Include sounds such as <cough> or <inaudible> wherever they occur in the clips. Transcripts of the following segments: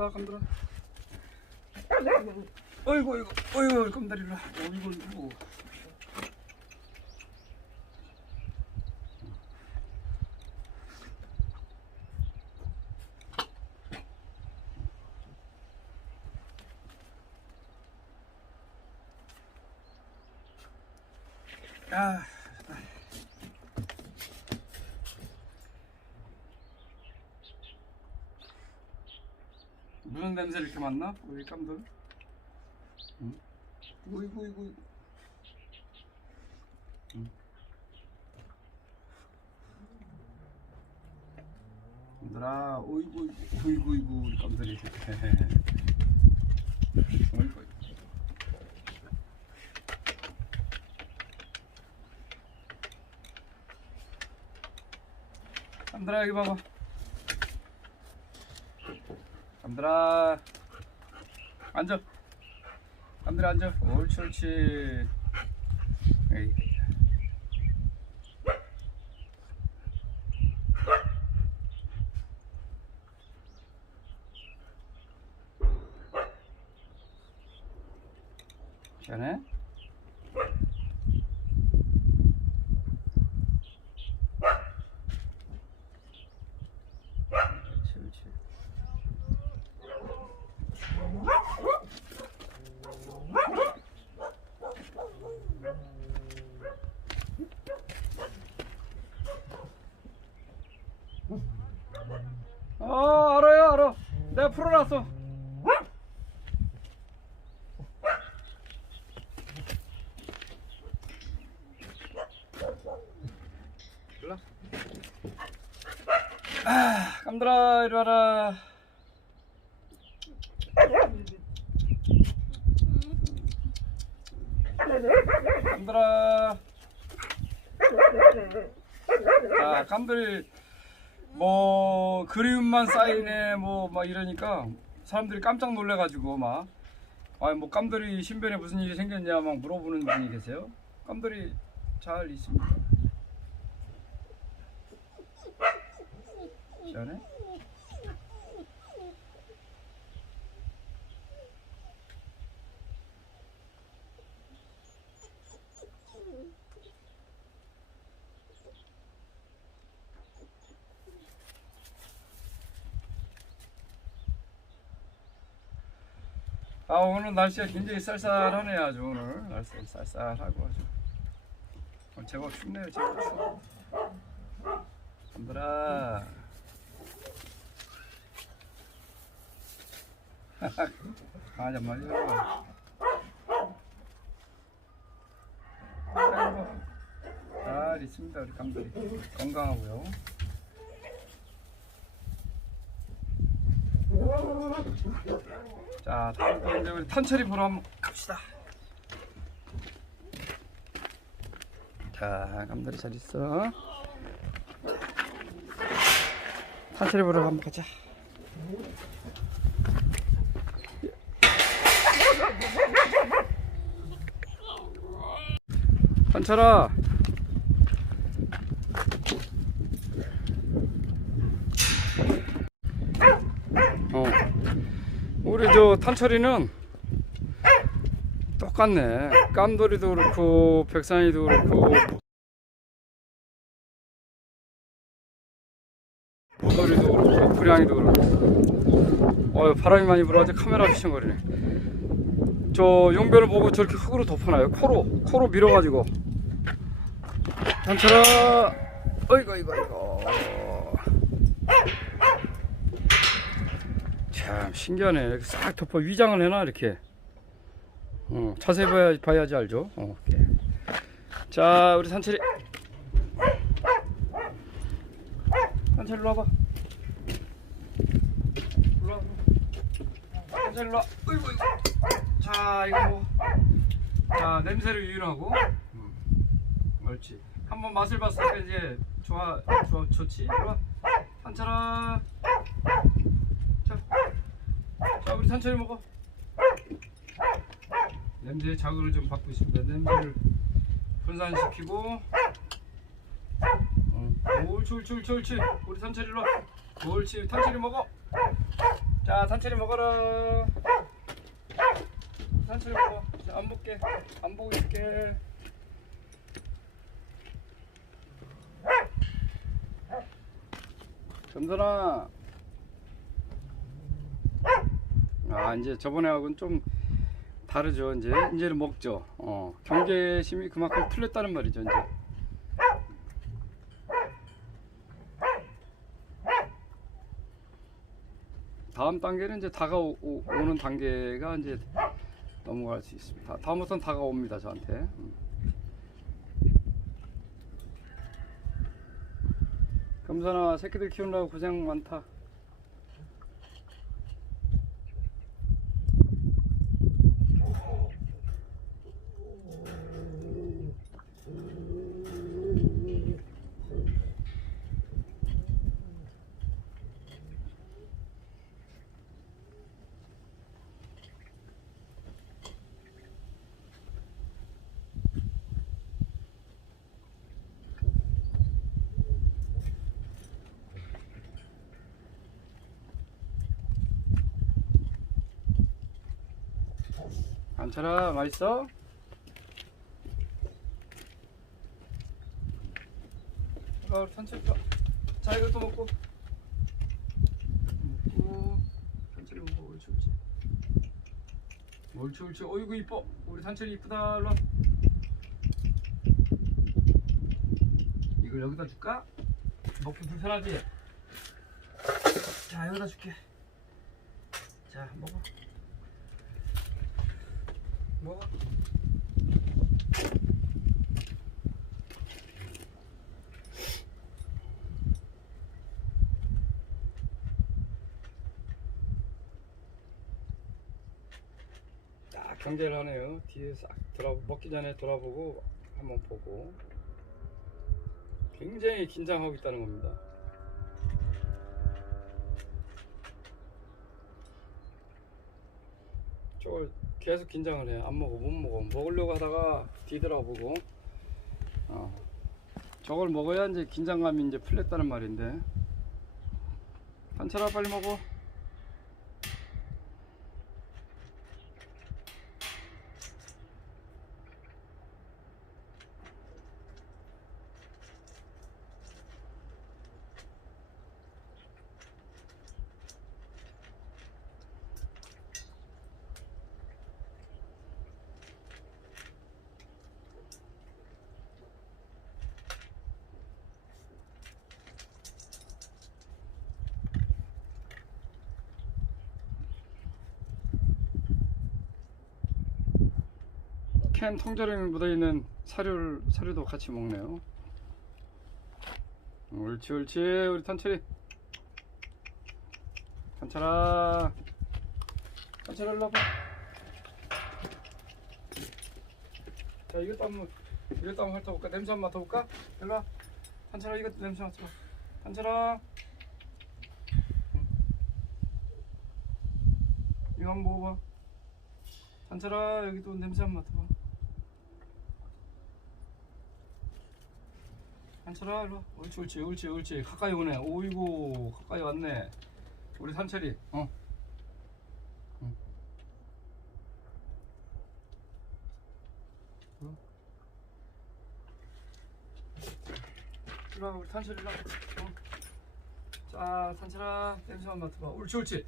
와 감들아. 어이구 어이구 어이구 어이구 어이구 야 무슨 냄새 이렇게 맡나? 우리 깜들? 응? 어이구 어이구 응. 깜들아 어이구 어이구 어이구 어이구 우리 <laughs> 어이구 어이구 깜들아 여기 봐봐 깜들아 앉아 깜들아 앉아 옳지 옳지 에이. 시원해? 옳지 옳지 어 알아요 알아 내가 풀어놨어 일로 와. 아 깜들아 이리 와라. 깜들아. 자 깜들 뭐 그리움만 쌓이네 뭐 막 이러니까 사람들이 깜짝 놀래가지고 막. 아니 뭐 깜들이 신변에 무슨 일이 생겼냐 막 물어보는 분이 계세요. 깜들이 잘 있습니다 시원해? 아 오늘 날씨가 굉장히 쌀쌀하네요 아주 오늘. 날씨 쌀쌀하고 아주. 오늘 제법 춥네요 제법. 추워 잠들아 아 잠깐만요 아이고 잘 있습니다 우리 감들이 건강하고요. 자 다음 또 이제 우리 탄철이 보러 한번 갑시다. 자 감들이 잘 있어. 탄철이 보러 한번 가자 탄철아. 어. 우리 저 탄철이는 똑같네. 깜돌이도 그렇고 백산이도 그렇고. 모돌이도 그렇고 불량이도 그렇고. 어 바람이 많이 불어가지고 카메라 휘청거리네. 저 용변을 보고 저렇게 흙으로 덮어놔요. 코로 코로 밀어가지고 탄철아 어이구 어이구 어이구. 참 신기하네. 이렇게 싹 덮어 위장을 해놔 이렇게. 어, 자세히 봐야, 봐야지 알죠? 어. 자 우리 산철 일로 와봐. 일로 와 어이구 어이구. 자 이거 뭐. 자 냄새를 유인하고. 음, 옳지 한번 맛을 봤으니까 이제 좋아 좋아 좋지 와 산철아 자, 자 우리 산철이 먹어. 냄새 자극을 좀 받고 있습니다. 냄새를 분산시키고. 어, 옳지 옳지 옳지 옳지. 우리 산철이 로 옳지. 탄철이 먹어. 자 산채리 먹어라 산채리 먹어 자, 안 먹게 안 보고 있을게 점선아. 아 이제 저번에하고는 좀 다르죠 이제. 이제는 먹죠. 어 경계심이 그만큼 풀렸다는 말이죠 이제. 다음 단계는 이제 다가오는 단계가 이제 넘어갈 수 있습니다. 다음부터는 다가옵니다 저한테. 금선아 새끼들 키우느라고 고생 많다. 안차라 맛있어? 어, 천천히 가. 자 이것도 먹고 먹고 천천히 먹어 옳지 옳지 옳지 옳지 어이구 이뻐 우리 산철이 이쁘다 일로 와. 이걸 여기다 줄까? 먹기 불편하지? 자 여기다 줄게 자 먹어 먹어 딱 경계를 하네요. 뒤에 싹 돌아 먹기 전에 돌아보고 한번 보고. 굉장히 긴장하고 있다는 겁니다. 저걸 계속 긴장을 해. 안 먹어, 못 먹어. 먹으려고 하다가 뒤돌아보고. 어. 저걸 먹어야 이제 긴장감이 이제 풀렸다는 말인데. 단철아 빨리 먹어. 캔 통조림에 묻어있는 사료를, 사료도 같이 먹네요. 옳지, 옳지. 우리 탄철이. 탄철아. 탄철아, 일로 와봐. 자, 이것도 한번, 이것도 한번 훑어볼까? 냄새 한번 맡아볼까? 일로 와. 탄철아, 이것도 냄새 맡아봐. 탄철아. 응. 이거 한번 먹어봐. 탄철아, 여기도 냄새 한번 맡아봐. 산철아 일로 와. 옳지 옳지 옳지 옳지. 가까이 오네. 오이고 가까이 왔네. 우리 산철이 어. 응. 어? 일로 와 우리 산철이 일로 와. 어. 자 산철아 냄새 한번 맡아봐. 옳지 옳지.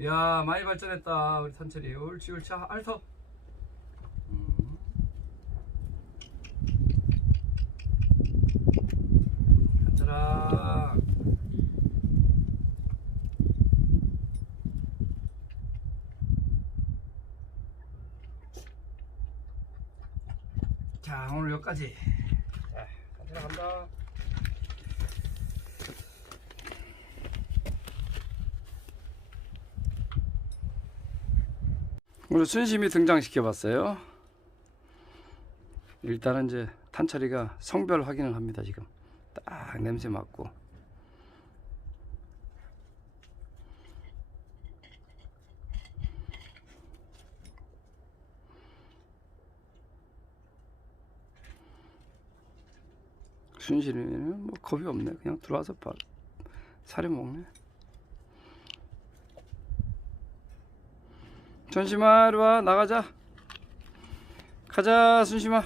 이야 많이 발전했다 우리 산철이. 옳지 옳지. 아, 핥어 음. 얘들아 여기까지. 자 간지나 간다. 오늘 순심이 등장시켜 봤어요. 일단은 이제 탄철이가 성별 확인을 합니다 지금. 딱 냄새 맡고 순실이는 뭐 겁이 없네. 그냥 들어와서 바, 사료 먹네. 전심아 이리와 나가자 가자 순심아